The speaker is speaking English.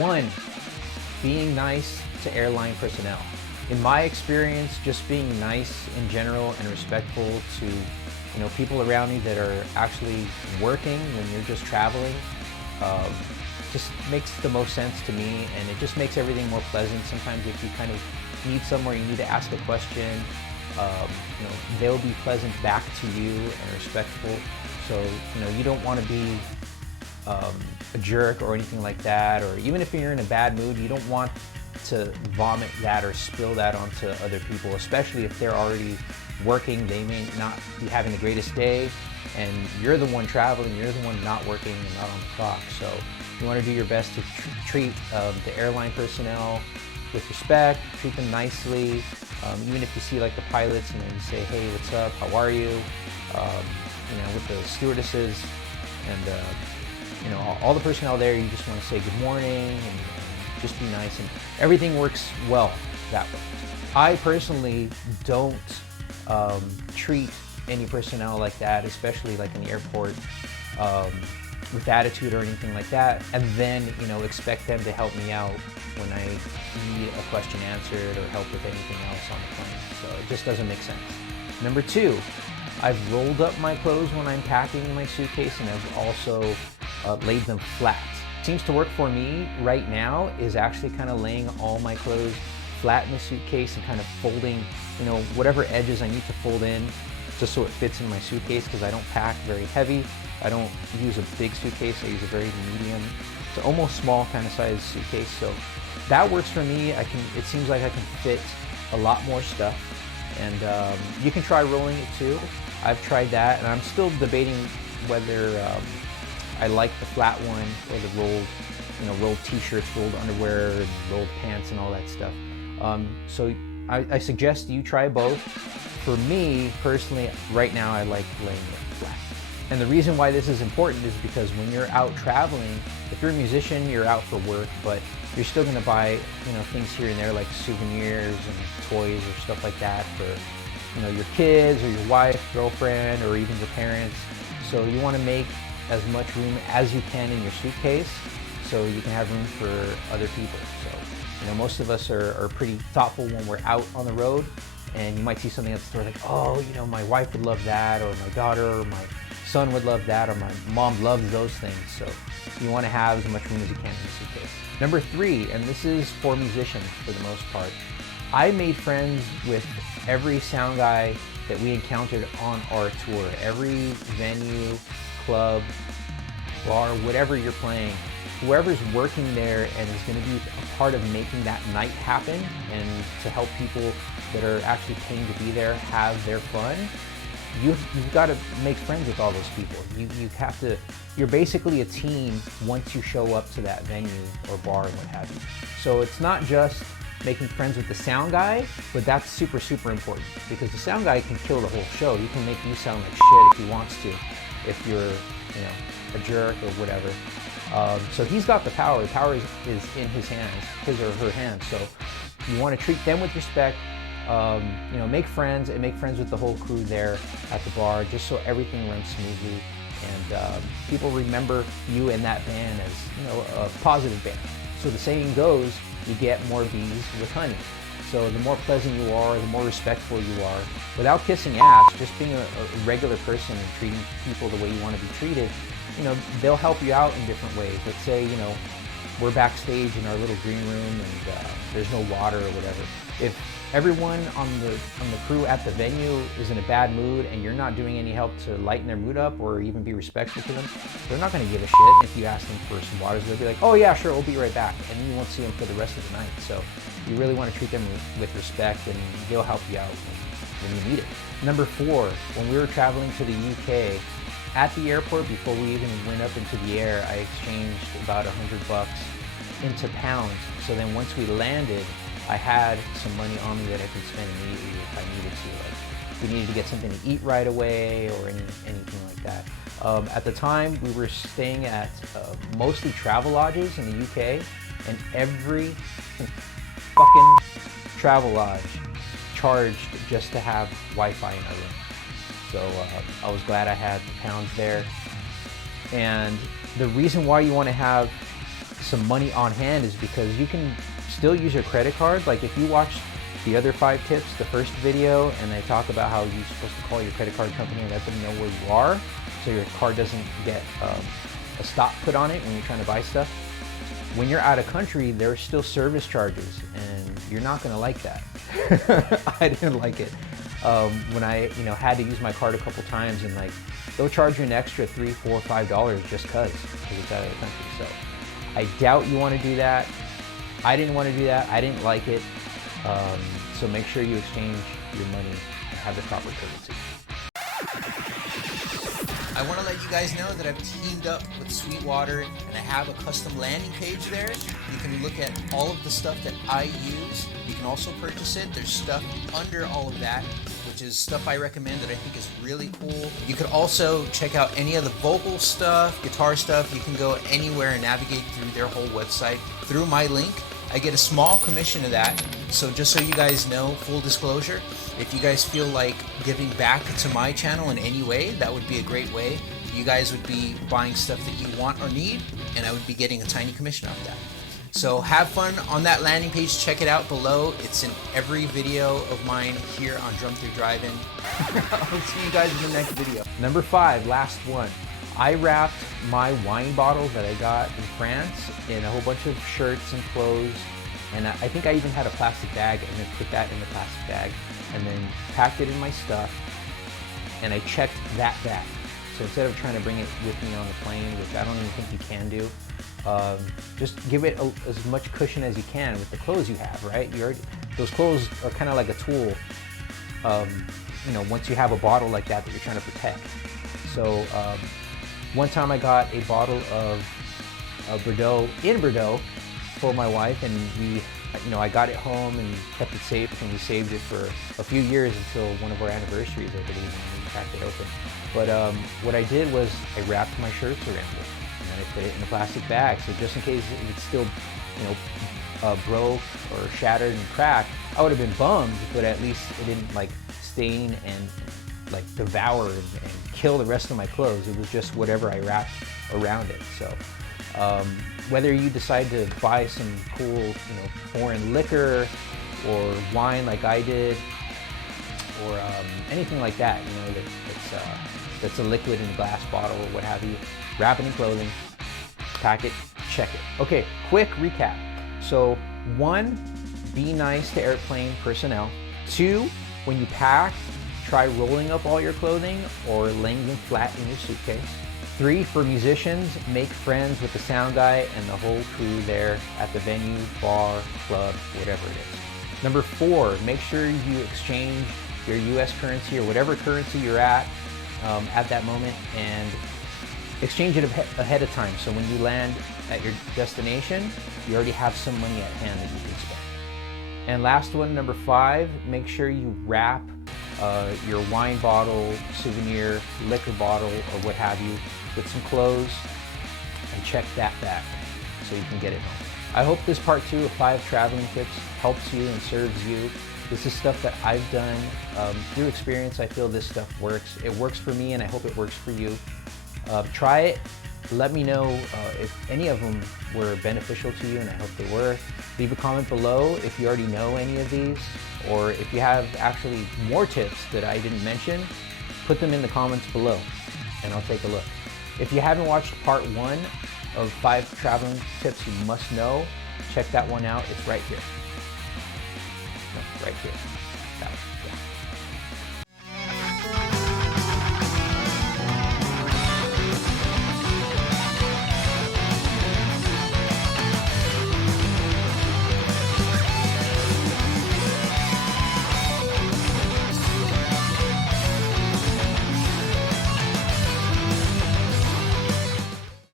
One, being nice to airline personnel. In my experience, just being nice in general and respectful to people around you that are actually working when you're just traveling just makes the most sense to me, and it just makes everything more pleasant. Sometimes if you kind of need somewhere, you need to ask a question, they'll be pleasant back to you and respectful. So you don't want to be a jerk or anything like that, or even if you're in a bad mood, you don't want to vomit that or spill that onto other people, especially if they're already working. They may not be having the greatest day, and you're the one traveling, you're the one not working and not on the clock. So you want to do your best to treat the airline personnel with respect, treat them nicely. Even if you see like the pilots, you say, hey, what's up, how are you? With the stewardesses and all the personnel there, you just want to say good morning and just be nice, and everything works well that way. I personally don't treat any personnel like that, especially like in the airport, with attitude or anything like that, and then expect them to help me out when I need a question answered or help with anything else on the plane. So it just doesn't make sense. Number two, I've rolled up my clothes when I'm packing in my suitcase, and I've also laid them flat. Seems to work for me right now is actually kind of laying all my clothes flat in the suitcase and kind of folding, whatever edges I need to fold in just so it fits in my suitcase, because I don't pack very heavy. I don't use a big suitcase. I use a very medium, so almost small kind of size suitcase. So that works for me. It seems like I can fit a lot more stuff, and you can try rolling it too. I've tried that, and I'm still debating whether I like the flat one or the rolled t-shirts, rolled underwear, and rolled pants and all that stuff. So I suggest you try both. For me personally, right now I like laying it flat. And the reason why this is important is because when you're out traveling, if you're a musician, you're out for work, but you're still gonna buy things here and there like souvenirs and toys or stuff like that for your kids or your wife, girlfriend, or even your parents. So you want to make as much room as you can in your suitcase so you can have room for other people. So most of us are pretty thoughtful when we're out on the road, and you might see something at the store like, oh, my wife would love that, or my daughter or my son would love that, or my mom loves those things. So you want to have as much room as you can in the suitcase. Number three, and this is for musicians for the most part, I made friends with every sound guy that we encountered on our tour. Every venue, club, bar, whatever you're playing, whoever's working there and is going to be a part of making that night happen and to help people that are actually paying to be there have their fun, you've got to make friends with all those people. You're basically a team once you show up to that venue or bar and what have you. So it's not just making friends with the sound guy, but that's super, super important, because the sound guy can kill the whole show. He can make you sound like shit if he wants to, if you're a jerk or whatever. So he's got the power. The power is in his hands, his or her hands. So you want to treat them with respect, make friends, and make friends with the whole crew there at the bar, just so everything runs smoothly, and people remember you and that band as a positive band. So the saying goes, you get more bees with honey. So the more pleasant you are, the more respectful you are, without kissing ass, just being a regular person and treating people the way you want to be treated, they'll help you out in different ways. Let's say, we're backstage in our little green room and there's no water or whatever. If everyone on the crew at the venue is in a bad mood and you're not doing any help to lighten their mood up or even be respectful to them, they're not going to give a shit if you ask them for some water. They'll be like, oh yeah, sure, we'll be right back. And you won't see them for the rest of the night. So you really want to treat them with respect, and they'll help you out when you need it. Number four, when we were traveling to the UK, at the airport, before we even went up into the air, I exchanged about $100 into pounds. So then once we landed, I had some money on me that I could spend immediately if I needed to. Like, if we needed to get something to eat right away or anything like that. At the time, we were staying at mostly travel lodges in the UK, and every fucking travel lodge charged just to have Wi-Fi in our room. So I was glad I had the pounds there. And the reason why you want to have some money on hand is because you can still use your credit card. Like if you watch the other 5 tips, the first video, and I talk about how you're supposed to call your credit card company and let them know where you are so your card doesn't get a stop put on it when you're trying to buy stuff. When you're out of country, there are still service charges, and you're not gonna like that. I didn't like it. When I had to use my card a couple times, and like they'll charge you an extra $3, $4, $5 just because it's out of the country. So I doubt you want to do that. I didn't want to do that. I didn't like it. So make sure you exchange your money and have the proper currency. I want to let you guys know that I've teamed up with Sweetwater, and I have a custom landing page there. You can look at all of the stuff that I use. You can also purchase it. There's stuff under all of that, which is stuff I recommend that I think is really cool. You could also check out any of the vocal stuff, guitar stuff. You can go anywhere and navigate through their whole website through my link. I get a small commission of that. So just so you guys know, full disclosure, if you guys feel like giving back to my channel in any way, that would be a great way. You guys would be buying stuff that you want or need, and I would be getting a tiny commission off that. So have fun on that landing page. Check it out below. It's in every video of mine here on DRUM-THRU Drive-In. I'll see you guys in the next video. Number 5, last one. I wrapped my wine bottle that I got in France in a whole bunch of shirts and clothes, and I think I even had a plastic bag, and then put that in the plastic bag, and then packed it in my stuff, and I checked that bag. So instead of trying to bring it with me on the plane, which I don't even think you can do, just give it as much cushion as you can with the clothes you have, right? Those clothes are kind of like a tool, once you have a bottle like that you're trying to protect. So one time I got a bottle of Bordeaux in Bordeaux for my wife, and I got it home and kept it safe, and we saved it for a few years until one of our anniversaries, I believe, and we cracked it open. But what I did was I wrapped my shirts around it, and then I put it in a plastic bag, so just in case it's still, broke or shattered and cracked, I would have been bummed, but at least it didn't like stain and like devour and kill the rest of my clothes. It was just whatever I wrapped around it. So whether you decide to buy some cool, foreign liquor or wine like I did, or anything like that, that's a liquid in a glass bottle or what have you, wrap it in clothing, pack it, check it. Okay, quick recap. So 1, be nice to airplane personnel. 2, when you pack, try rolling up all your clothing or laying them flat in your suitcase. 3, for musicians, make friends with the sound guy and the whole crew there at the venue, bar, club, whatever it is. Number 4, make sure you exchange your US currency or whatever currency you're at that moment, and exchange it ahead of time. So when you land at your destination, you already have some money at hand that you can spend. And last one, number 5, make sure you wrap your wine bottle, souvenir, liquor bottle, or what have you with some clothes, and check that bag so you can get it home. I hope this part 2 of 5 traveling tips helps you and serves you. This is stuff that I've done through experience. I feel this stuff works. It works for me, and I hope it works for you. Try it. Let me know if any of them were beneficial to you, and I hope they were. Leave a comment below if you already know any of these, or if you have actually more tips that I didn't mention, put them in the comments below, and I'll take a look. If you haven't watched part 1 of 5 traveling tips you must know, check that one out. It's right here. No, right here. That one, yeah.